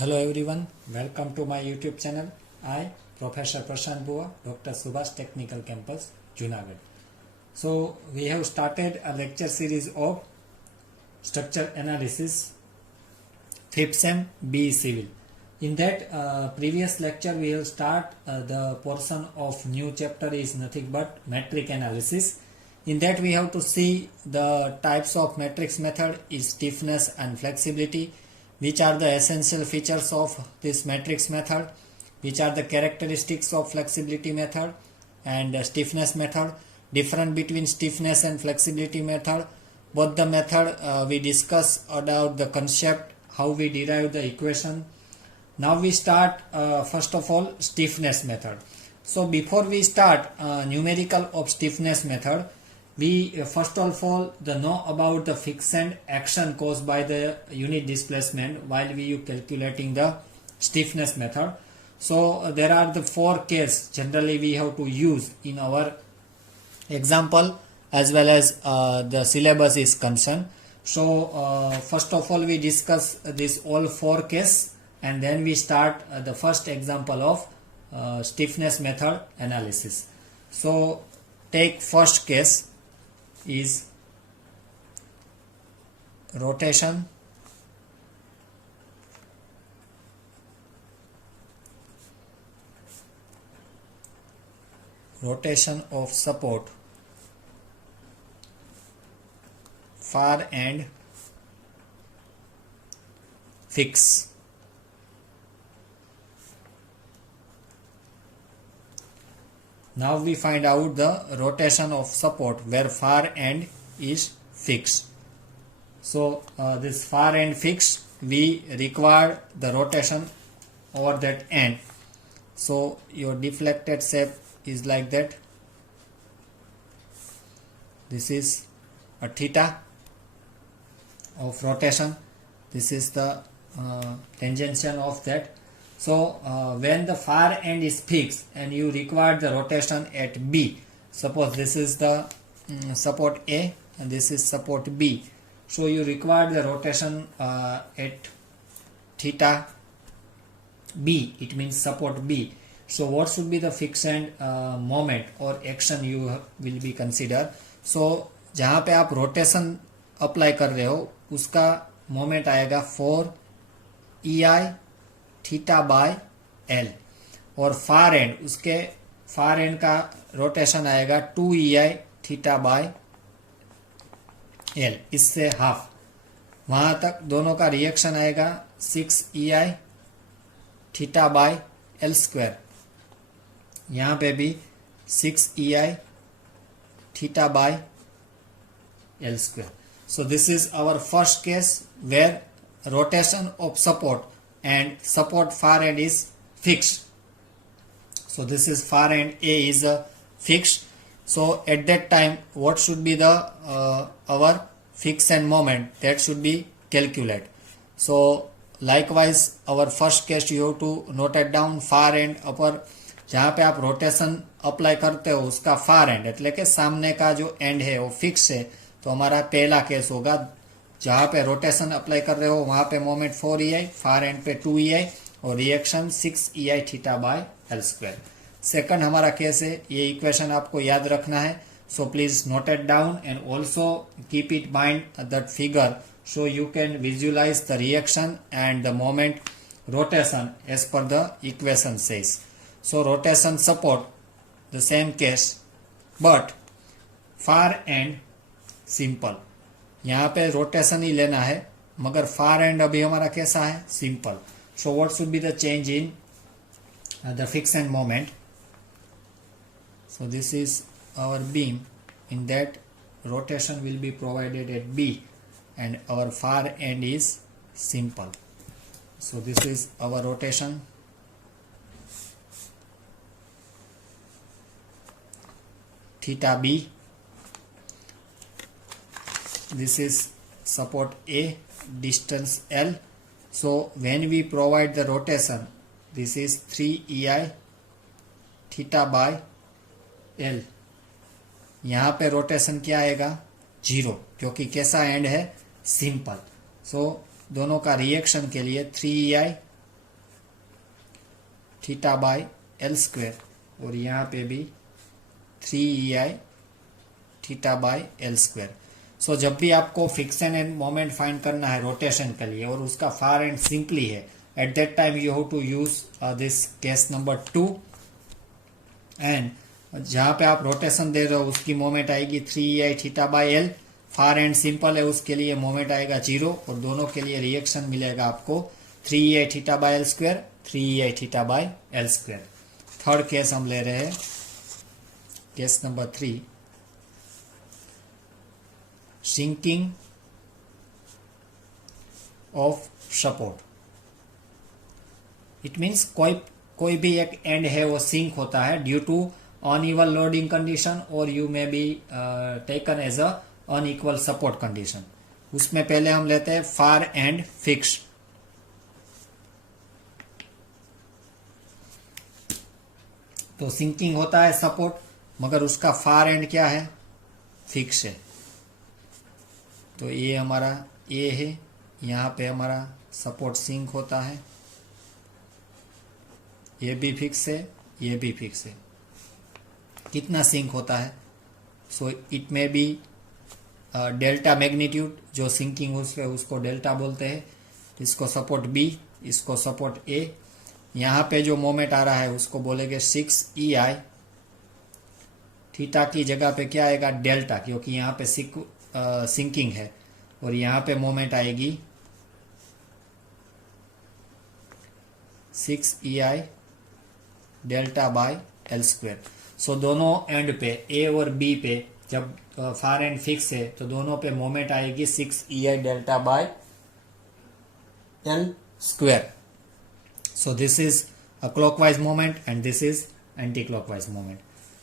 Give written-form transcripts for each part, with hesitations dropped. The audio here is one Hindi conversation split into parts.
Hello everyone, welcome to my YouTube channel. I, Professor Prashant Bua, Dr. Subhash Technical Campus, Junagadh. So we have started a lecture series of structure analysis, 5th sem BE Civil. In that previous lecture we have start the portion of new chapter is nothing but metric analysis. In that we have to see the types of matrix method is stiffness and flexibility, which are the essential features of this matrix method, which are the characteristics of flexibility method and stiffness method, difference between stiffness and flexibility method. Both the method we discuss about the concept, how we derive the equation. Now we start first of all stiffness method. So before we start numerical of stiffness method, we first of all know about the fixed action caused by the unit displacement while we calculating the stiffness method. So there are the 4 cases generally we have to use in our example as well as the syllabus is concerned. So first of all we discuss this all 4 cases and then we start the first example of stiffness method analysis. So take first case is rotation of support far and fix. Now we find out the rotation of support where far end is fixed. So this far end fixed, we require the rotation over that end. So your deflected shape is like that. This is a theta of rotation. This is the tangential of that. So when the far end is fixed and you require the rotation at B, suppose this is the support A and this is support B. So you require the rotation at theta B, it means support B. So what should be the fixed moment or action you will be consider. So जहाँ पे आप रोटेशन अप्लाई कर रहे हो उसका मोमेंट आएगा 4 EI थीटा बाय एल और फार एंड उसके फार एंड का रोटेशन आएगा 2 EI थीटा बाय एल, इससे हाफ. वहां तक दोनों का रिएक्शन आएगा 6 EI theta by L square. यहां पे भी 6 EI theta by L square. So this is our first case where rotation of support and support far end is fixed. So this is far end A is fixed. So at that time what should be the our fixed end moment, that should be calculated. So likewise our first case you have to note it down. far end upper जहाँ पे आप रोटेशन अप्लाई करते हो उसका फार एंड એટલે કે सामने का जो एंड है वो फिक्स है. तो हमारा पहला केस होगा जहाँ पे रोटेशन अप्लाई कर रहे हो वहां पे मोमेंट 4 EI, फार एंड पे 2 EI और reaction 6 EI theta by L square. Second हमारा केस है, ये इक्वेशन आपको याद रखना है. So please note it down and also keep it mind that figure so you can visualise the reaction and the moment rotation as per the equation says. So rotation support the same case but far end simple. यहाँ पे रोटेशन ही लेना है मगर फार एंड अभी हमारा कैसा है, simple. So what should be the change in the fix end moment. So this is our beam, in that rotation will be provided at B and our far end is simple. So this is our rotation. Theta B. This is support A, distance L. So when we provide the rotation, this is 3 EI theta by L. यहाँ पे रोटेशन क्या आएगा, 0, क्योंकि कैसा एंड है, सिंपल. सो दोनों का रिएक्शन के लिए 3 EI theta by L square, और यहाँ पे भी 3EI theta by L square. So जब भी आपको फिक्शन एंड मोमेंट फाइंड करना है रोटेशन के लिए और उसका फार एंड सिंपली है, at that time you have to use this case number 2। And जहाँ पे आप रोटेशन दे रहे हो उसकी मोमेंट आएगी 3EI theta by L, far end simple है उसके लिए मोमेंट आएगा 0, और दोनों के लिए रिएक्शन मिलेगा आपको 3EI theta by L square, 3EI theta by L square. Third case हम ले रहे हैं, case number 3, sinking of support। It means कोई भी एक एंड है वो सिंक होता है due to unequal loading condition, और you may be taken as a unequal support condition. उसमें पहले हम लेते हैं फार एंड फिक्स। तो सिंकिंग होता है सपोर्ट, मगर उसका फार एंड क्या है, फिक्स है। तो ये हमारा ए है, यहाँ पे हमारा सपोर्ट सिंक होता है, ये भी फिक्स है, ये भी फिक्स है। कितना सिंक होता है, सो इट में बी डेल्टा मैग्नीट्यूड, जो सिंकिंग उसको डेल्टा बोलते हैं। इसको सपोर्ट बी, इसको सपोर्ट ए। यहाँ पे जो मोमेंट आ रहा है उसको बोलेंगे 6EI। थीटा की जगह पे क्या आएगा, डेल्टा, क्योंकि यहाँ पे सिंकिंग है, और यहाँ पे मोमेंट आएगी 6EI delta by L square. So दोनों एंड पे ए और बी पे जब फार एंड फिक्स है तो दोनों पे मोमेंट आएगी 6EI delta by L square. So this is a clockwise moment and this is anti clockwise moment.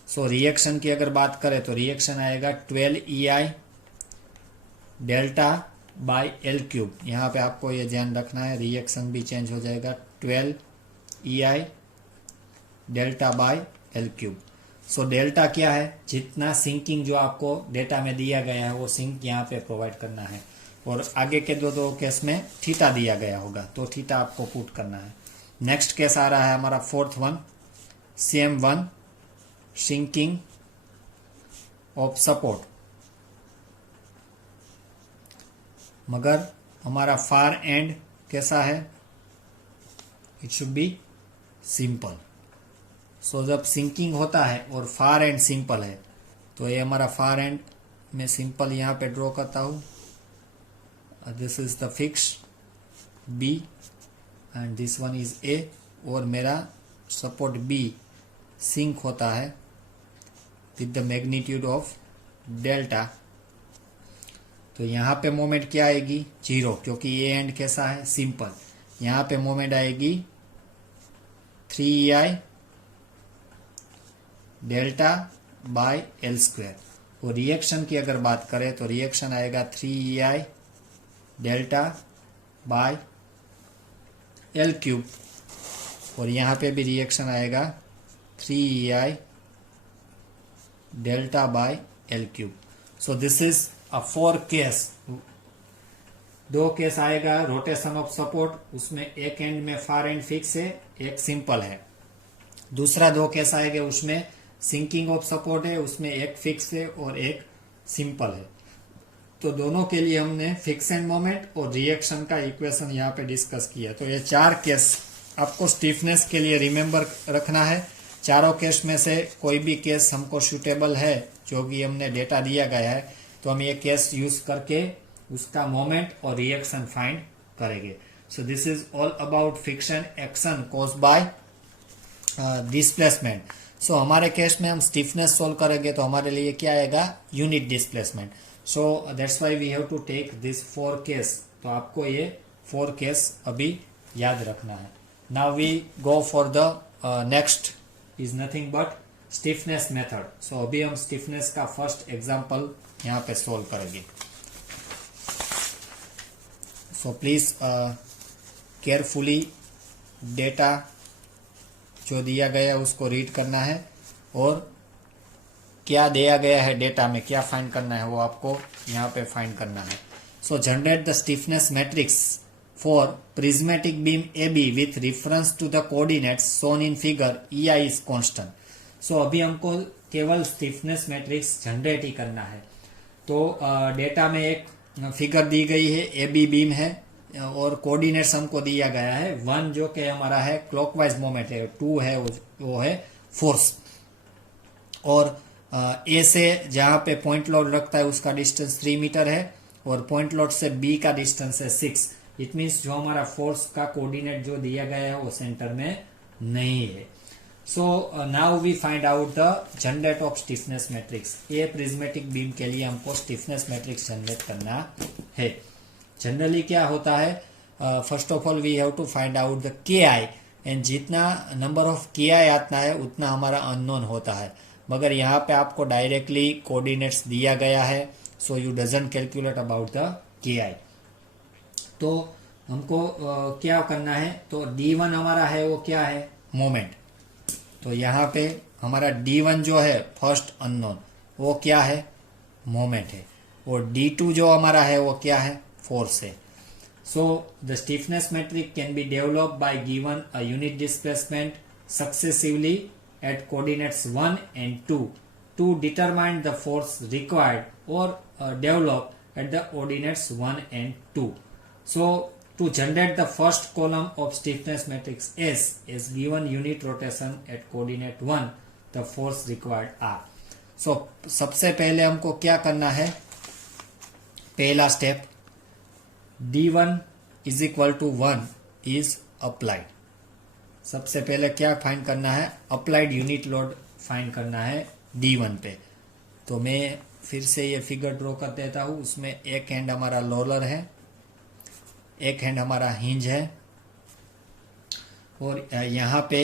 So reaction की अगर बात करें तो रिएक्शन आएगा 12EI delta by L cube. यहाँ पे आपको ये ध्यान रखना है, रिएक्शन भी चेंज हो जाएगा, 12EI delta by L cube. So delta क्या है, जितना सिंकिंग जो आपको डेटा में दिया गया है वो सिंक यहाँ पे प्रोवाइड करना है, और आगे के दो केस में थीटा दिया गया होगा तो थीटा आपको पुट करना है। नेक्स्ट केस आ रहा है हमारा fourth one, CM1 sinking of support, मगर हमारा फार एंड कैसा है, it should be simple. So जब सिंकिंग होता है और फार एंड सिंपल है तो ये हमारा फार एंड में सिंपल यहाँ पे ड्रॉ करता हूँ, this is the fix B and this one is A, और मेरा सपोर्ट बी सिंक होता है with the magnitude of delta. तो यहाँ पे मोमेंट क्या आएगी, 0, क्योंकि ये एंड कैसा है, सिंपल। यहाँ पे मोमेंट आएगी 3EI delta by L square. और रिएक्शन की अगर बात करें तो रिएक्शन आएगा 3EI delta by L cube, और यहाँ पे भी रिएक्शन आएगा 3EI delta by L cube. So this is a 4 case. 2 case आएगा रोटेशन ऑफ सपोर्ट, उसमें एक एंड में फार एंड फिक्स है, एक सिंपल है। दूसरा 2 केस आएगा उसमें सिंकिंग ऑफ सपोर्ट है, उसमें एक फिक्स है और एक सिंपल है। तो दोनों के लिए हमने फिक्स एंड मोमेंट और रिएक्शन का इक्वेशन यहाँ पे डिस्कस किया। तो ये 4 केस आपको स्टिफनेस के लिए रिमेंबर रखना है। चारों केस में से कोई भी केस हमको सूटेबल है, जो भी हमने डेटा दिया गया है, तो हम ये केस यूज करके उसका मोमेंट और रिएक्शन फाइंड करेंगे। So this is all about friction action caused by displacement. So हमारे केस में हम स्टिफनेस सोल्व करेंगे तो हमारे लिए क्या आएगा, unit displacement. So that's why we have to take this 4 case. तो आपको ये 4 केस अभी याद रखना है। Now we go for the next is nothing but stiffness method. So अभी हम स्टिफनेस का फर्स्ट एग्जांपल यहाँ पे सोल्व करेंगे। सो प्लीज केयरफुली डेटा जो दिया गया है उसको रीड करना है, और क्या दिया गया है डेटा में, क्या फाइंड करना है वो आपको यहाँ पे फाइंड करना है। So generate the stiffness matrix for prismatic beam AB with reference to the coordinates shown in figure EI is constant. So अभी हमको केवल स्टिफनेस मैट्रिक्स जनरेट ही करना है। तो डेटा में एक फिगर दी गई है, AB बीम है और कोऑर्डिनेट्स हमको दिया गया है। 1 जो कि हमारा है क्लॉकवाइज मोमेंट है, 2 है वो है फोर्स, और ए से जहां पे पॉइंट लोड लगता है उसका डिस्टेंस 3 मीटर है और पॉइंट लोड से बी का डिस्टेंस है 6। इट मीन्स जो हमारा फोर्स का कोऑर्डिनेट जो दिया गया है वो सेंटर में नहीं है। So now we find out the generate of stiffness matrix. A prismatic beam के लिए हमको स्टिफनेस मैट्रिक्स जनरेट करना है। जनरली क्या होता है, first of all we have to find out the K I, and जितना नंबर ऑफ के आई आता है उतना हमारा अननोन होता है। मगर यहाँ पे आपको डायरेक्टली कोऑर्डिनेट्स दिया गया है, so you doesn't calculate about the K आई। तो हमको क्या करना है, तो D1 हमारा है वो क्या है, मोमेंट। तो यहाँ पे हमारा D1 जो है फर्स्ट अननोन, वो क्या है, मोमेंट है, और D2 जो हमारा है वो क्या है, फोर्स है। So the stiffness matrix can be develop by given a unit displacement successively at coordinates 1 and 2 to determine the force required or develop at the coordinates 1 and 2. So to generate the first column of stiffness matrix S is given unit rotation at coordinate 1, the force required R. So सबसे पहले हमको क्या करना है, पहला step D1 is equal to 1 is applied। सबसे पहले क्या फाइंड करना है, अप्लाइड यूनिट लोड फाइंड करना है D1 पे। तो मैं फिर से ये फिगर ड्रॉ कर देता हूँ। उसमें एक हैंड हमारा रोलर है, एक हैंड हमारा हिंज है, और यहाँ पे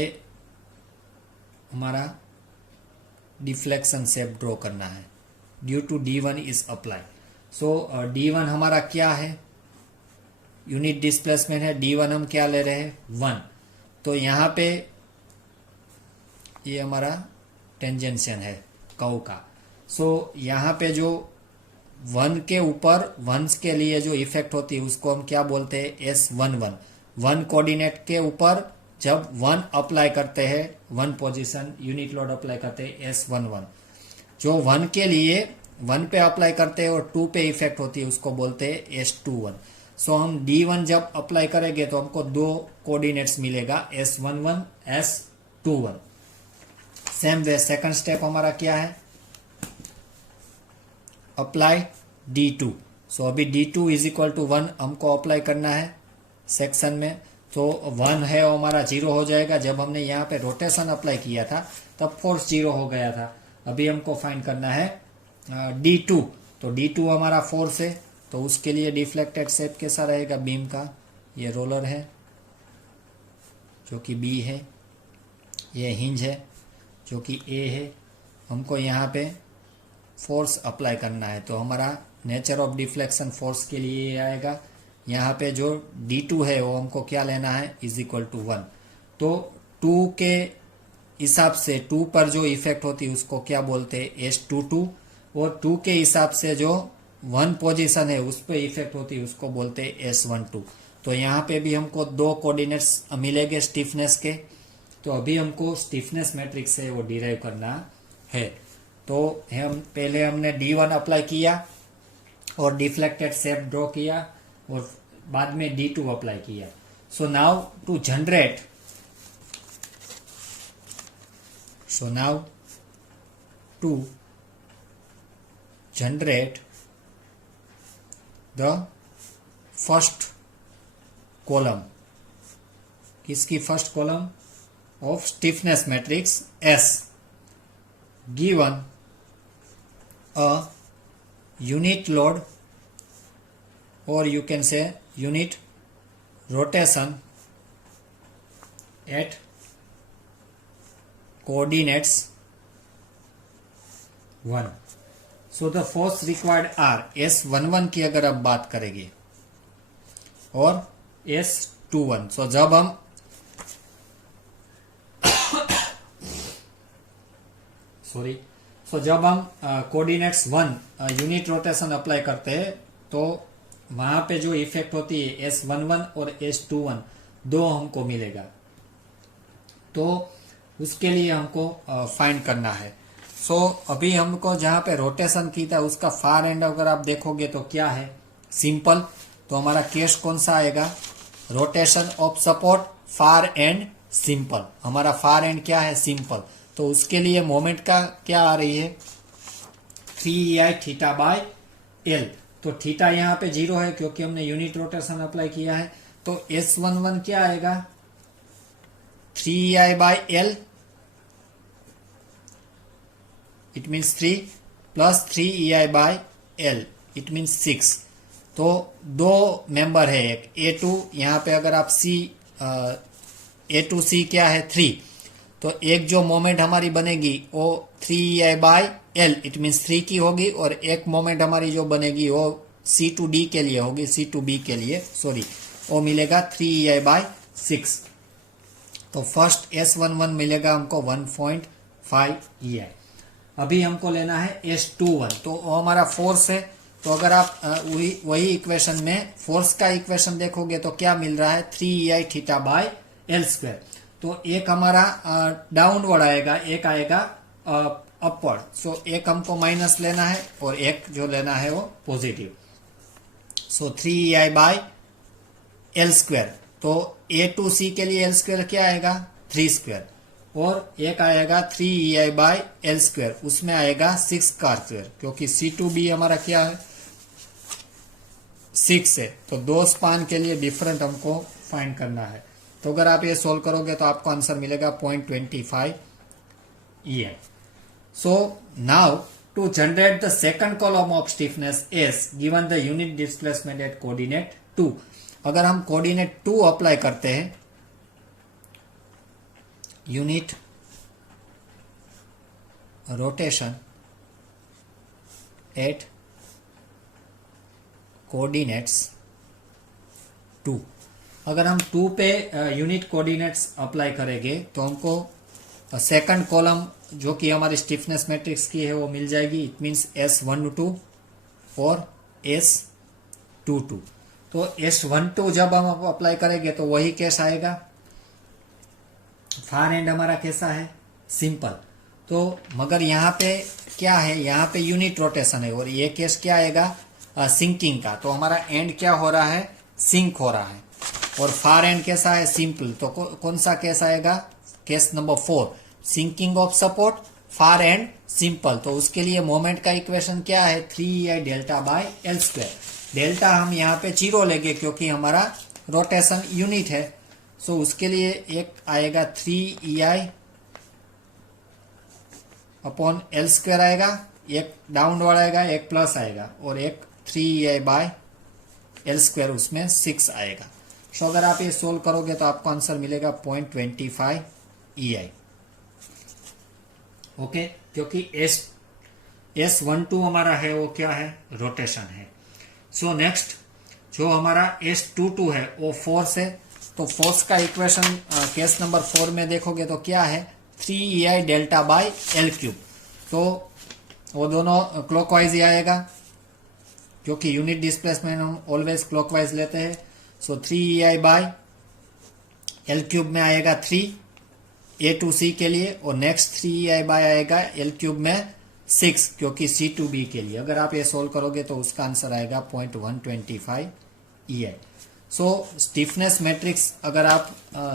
हमारा डिफ्लेक्शन शेप ड्रॉ करना है due to D1 is applied. So D1 हमारा क्या है, यूनिट डिस्प्लेसमेंट है। D1 हम क्या ले रहे हैं, 1। तो यहाँ पे ये हमारा टेंजेंशियन है कर्व का। सो यहाँ पे जो 1 के ऊपर 1 के लिए जो इफेक्ट होती है उसको हम क्या बोलते हैं, S11। 1 कोऑर्डिनेट के ऊपर जब 1 अप्लाई करते हैं, 1 पोजीशन यूनिट लोड अप्लाई करते हैं, S11। जो 1 के लिए 1 पे अप्लाई करते हैं और 2 पे इफेक्ट होती है उसको बोलते हैं S21। सो हम D1 जब अप्लाई करेंगे तो हमको 2 कोऑर्डिनेट्स मिलेगा, S11 S21। Same way second step हमारा क्या है, अप्लाई D2। सो अभी D2 इज इक्वल टू 1 हमको अप्लाई करना है सेक्शन में। तो 1 है वो हमारा 0 हो जाएगा। जब हमने यहाँ पे रोटेशन अप्लाई किया था तब फोर्स 0 हो गया था। अभी हमको फाइंड करना है D2। तो D2 हमारा फोर्स है, तो उसके लिए डिफ्लेक्टेड शेप कैसा रहेगा बीम का, ये रोलर है जो कि B है, ये हिंज है जो कि A है। हमको यहाँ पे फोर्स अप्लाई करना है, तो हमारा नेचर ऑफ डिफ्लेक्शन फोर्स के लिए ये आएगा। यहाँ पे जो D2 है वो हमको क्या लेना है, इज इक्वल टू 1। तो 2 के हिसाब से 2 पर जो इफेक्ट होती है उसको क्या बोलते हैं, S22, और 2 के हिसाब से जो 1 पोजीशन है उस पर इफेक्ट होती है उसको बोलते हैं S12। तो यहाँ पे भी हमको 2 कोऑर्डिनेट्स मिलेंगे स्टिफनेस के। तो अभी हमको स्टिफनेस मैट्रिक्स से वो डिराइव करना है। तो हम पहले हमने D1 अप्लाई किया और डिफ्लेक्टेड शेप ड्रॉ किया और बाद में D2 अप्लाई किया। So now to generate the first column, किसकी first column of stiffness matrix S, given a unit load और you can say unit rotation at coordinates 1। So the force required are S11 की अगर आप बात करेंगे और S21। सो जब हम जब हम कोऑर्डिनेट्स 1 यूनिट रोटेशन अप्लाई करते हैं तो वहां पे जो इफेक्ट होती है S11 और S21 दो हमको मिलेगा, तो उसके लिए हमको फाइंड करना है। सो अभी हमको जहां पे रोटेशन की था उसका फार एंड अगर आप देखोगे तो क्या है, सिंपल। तो हमारा केस कौन सा आएगा, rotation of support far end simple. हमारा फार एंड क्या है, सिंपल। तो उसके लिए मोमेंट का क्या आ रही है, 3ei थीटा बाय एल। तो थीटा यहाँ पे 0 है क्योंकि हमने यूनिट रोटेशन अप्लाई किया है। तो S11 क्या आएगा, 3ei by L, it means 3 plus 3ei by L, it means 6। तो दो मेंबर है, एक A2, यहाँ पे अगर आप A2C क्या है 3, तो एक जो मोमेंट हमारी बनेगी वो 3ei by L, it means 3 की होगी, और एक मोमेंट हमारी जो बनेगी वो C2D के लिए होगी, C2B के लिए सॉरी, वो मिलेगा 3ei बाय 6। तो फर्स्ट S11 मिलेगा हमको 1.5 ei। अभी हमको लेना है S21, तो वो हमारा फोर्स है। तो अगर आप वही इक्वेशन में फोर्स का इक्वेशन देखोगे तो क्या मिल रहा है, 3ei theta by L square. तो एक हमारा डाउनवर्ड आएगा, एक आएगा अपवर्ड। सो एक हमको माइनस लेना है और एक जो लेना है वो पॉजिटिव। सो 3ei बाय एल स्क्वायर। तो A2C के लिए एल स्क्वायर क्या आएगा, 3 स्क्वायर, और एक आएगा 3ei बाय एल स्क्वायर, उसमें आएगा 6 का स्क्वायर, क्योंकि C2B हमारा क्या है, 6 है। तो दो स्पान के लिए डिफरेंट हमको फाइंड करना है। तो अगर आप ये सोल्व करोगे तो आपको आंसर मिलेगा 0.25 ei। So now to generate the second column of stiffness S given the unit displacement at coordinate 2। अगर हम कोऑर्डिनेट 2 अप्लाई करते हैं, यूनिट रोटेशन एट कोऑर्डिनेट्स 2, अगर हम 2 पे यूनिट कोऑर्डिनेट्स अप्लाई करेंगे तो हमको सेकंड कॉलम जो कि हमारी स्टिफनेस मैट्रिक्स की है वो मिल जाएगी, इट मींस S12 और S22। तो S12 जब हम अप्लाई करेंगे तो वही केस आएगा, फार एंड हमारा कैसा है, सिंपल। तो मगर यहाँ पे क्या है, यहाँ पे यूनिट रोटेशन है और ये केस क्या आएगा, सिंकिंग का। तो हमारा एंड क्या हो रहा है, सिंक हो रहा है, और फार एंड कैसा है, सिंपल। तो कौन सा केस आएगा, case number 4, sinking of support far end simple. तो उसके लिए मोमेंट का इक्वेशन क्या है, 3ei delta by L square. Delta हम यहाँ पे 0 लेंगे क्योंकि हमारा रोटेशन यूनिट है। सो उसके लिए एक आएगा 3ei अपॉन एल स्क्वायर आएगा, एक डाउनवर्ड आएगा, एक प्लस आएगा, और एक 3ei बाय एल स्क्वायर, उसमें 6 आएगा। सो अगर आप ये सोल्व करोगे तो आपको आंसर मिलेगा 0.25 ei। ओके, क्योंकि S12 हमारा है वो क्या है, रोटेशन है। सो नेक्स्ट जो हमारा S22 है वो फोर्स है। तो फोर्स का इक्वेशन केस नंबर 4 में देखोगे तो क्या है, 3ei delta by L cube. तो वो दोनों क्लॉकवाइज ही आएगा क्योंकि यूनिट डिस्प्लेसमेंट हम ऑलवेज क्लॉकवाइज लेते हैं। सो 3ei बाय एल क्यूब में आएगा 3 A2C के लिए, और नेक्स्ट 3ei बाय आएगा एल क्यूब में 6 क्योंकि C2B के लिए। अगर आप ये सोल्व करोगे तो उसका आंसर आएगा 0.125 ei। सो स्टिफनेस मैट्रिक्स, अगर आप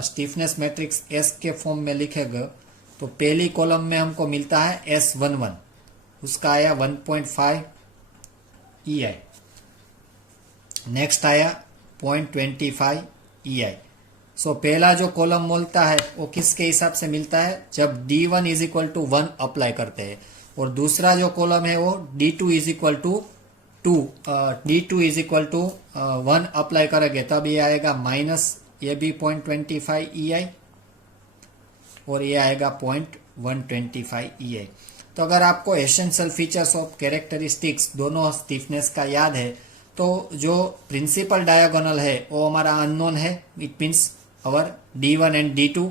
स्टिफनेस मैट्रिक्स S के फॉर्म में लिखेगा तो पहली कॉलम में हमको मिलता है S11, उसका आया 1.5 ei। नेक्स्ट आया 0.25 ei। सो पहला जो कॉलम मिलता है वो किसके हिसाब से मिलता है, जब D1 is equal to 1 apply करते हैं, और दूसरा जो कॉलम है वो D2 is equal to 2 D2 is equal to 1 apply करेंगे तब ये आएगा माइनस, ये भी 0.25 ei, और ये आएगा 0.125 ei। तो अगर आपको एसेंशियल फीचर्स ऑफ कैरेक्टरिस्टिक्स दोनों स्टिफनेस का याद है तो जो प्रिंसिपल डायगोनल है वो हमारा अननोन है, it means our D1 and D2,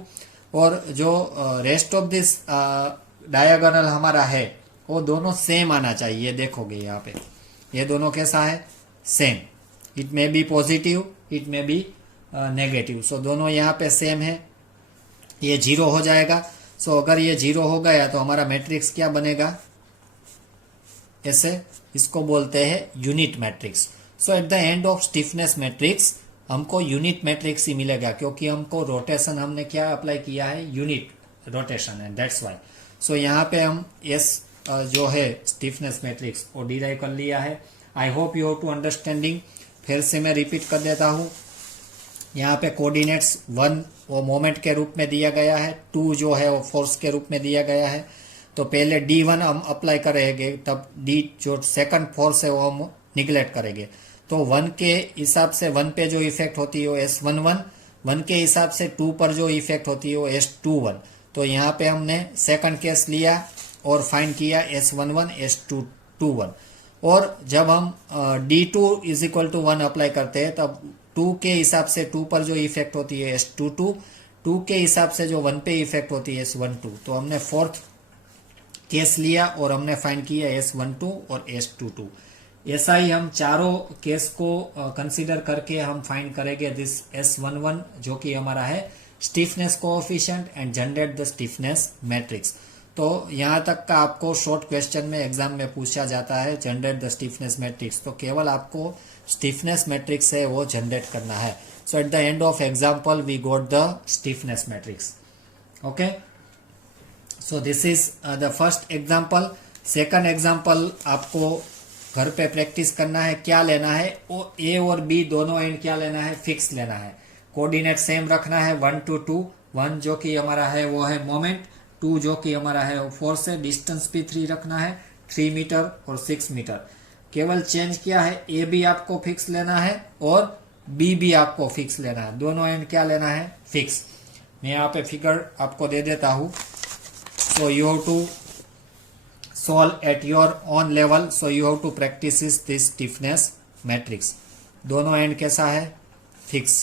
और जो रेस्ट ऑफ दिस डायगोनल हमारा है वो दोनों सेम आना चाहिए। देखोगे यहाँ पे ये दोनों कैसा है, same, it may be positive, it may be negative. So दोनों यहाँ पे सेम है, ये 0 हो जाएगा। सो अगर ये 0 हो गया तो हमारा मैट्रिक्स क्या बनेगा, ऐसे इसको बोलते हैं unit matrix. So at the end of stiffness matrix हमको यूनिट मैट्रिक्स ही मिलेगा, क्योंकि हमको रोटेशन हमने क्या अप्लाई किया है, यूनिट रोटेशन है, दैट्स वाई। सो यहाँ पे हम एस जो है स्टिफनेस मैट्रिक्स वो डिराइव कर लिया है। I hope you have to understanding. फिर से मैं रिपीट कर देता हूँ। यहाँ पे कोऑर्डिनेट्स 1 वो मोमेंट के रूप में दिया गया है, 2 जो है वो फोर्स के रूप में दिया गया है। तो पहले D1 हम अप्लाई करेंगे, तब D जो सेकंड फोर्स है वो हम निगलेक्ट करेंगे। तो 1 के हिसाब से 1 पे जो इफेक्ट होती है वो S11, 1 के हिसाब से 2 पर जो इफेक्ट होती है वो S21। तो यहाँ पे हमने सेकंड केस लिया और फाइंड किया S11 S21। और जब हम D2 is equal to 1 apply करते हैं तब 2 के हिसाब से 2 पर जो इफेक्ट होती है S22, 2 के हिसाब से जो 1 पे इफेक्ट होती है S12। तो हमने फोर्थ केस लिया और हमने फाइंड किया S12 और S22। ऐसा ही हम चारों केस को कंसीडर करके हम फाइंड करेंगे दिस S11 जो कि हमारा है stiffness coefficient and generate the stiffness matrix. तो यहाँ तक का आपको शॉर्ट क्वेश्चन में एग्जाम में पूछा जाता है जनरेट द स्टिफनेस मैट्रिक्स। तो केवल आपको स्टिफनेस मैट्रिक्स है वो जनरेट करना है। So at the end of example we got the stiffness matrix. Okay, so this is the first example. Second example आपको घर पे प्रैक्टिस करना है। क्या लेना है, वो ए और बी दोनों एंड क्या लेना है, फिक्स लेना है। कोऑर्डिनेट सेम रखना है 1 to 2। 1 जो कि हमारा है वो है मोमेंट, 2 जो कि हमारा है वो फोर्स है। डिस्टेंस भी 3 रखना है, 3 मीटर और 6 मीटर। केवल चेंज क्या है, ए भी आपको फिक्स लेना है और बी भी आपको फिक्स लेना है। दोनों एंड क्या लेना है, फिक्स। मैं यहाँ पे फिगर आपको दे देता हूँ। So you have to solve at your own level, so you have to practice this stiffness matrix। दोनों एंड कैसा है, फिक्स,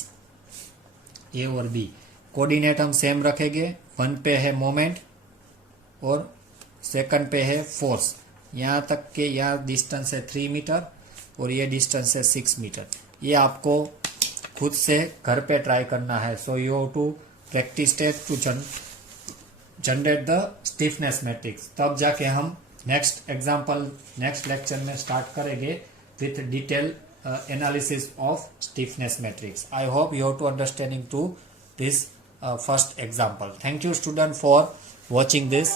ए और बी। कोऑर्डिनेट हम सेम रखेंगे, 1 पे है मोमेंट और सेकंड पे है फोर्स। यहाँ तक के यहाँ डिस्टेंस है 3 मीटर और ये डिस्टेंस है 6 मीटर। ये आपको खुद से घर पे ट्राई करना है। So you have to practise it to generate the stiffness matrix. तब जाके हम नेक्स्ट एग्जाम्पल नेक्स्ट लेक्चर में स्टार्ट करेंगे with detail analysis of stiffness matrix. I hope you have to understanding to this first example. Thank you student for watching this.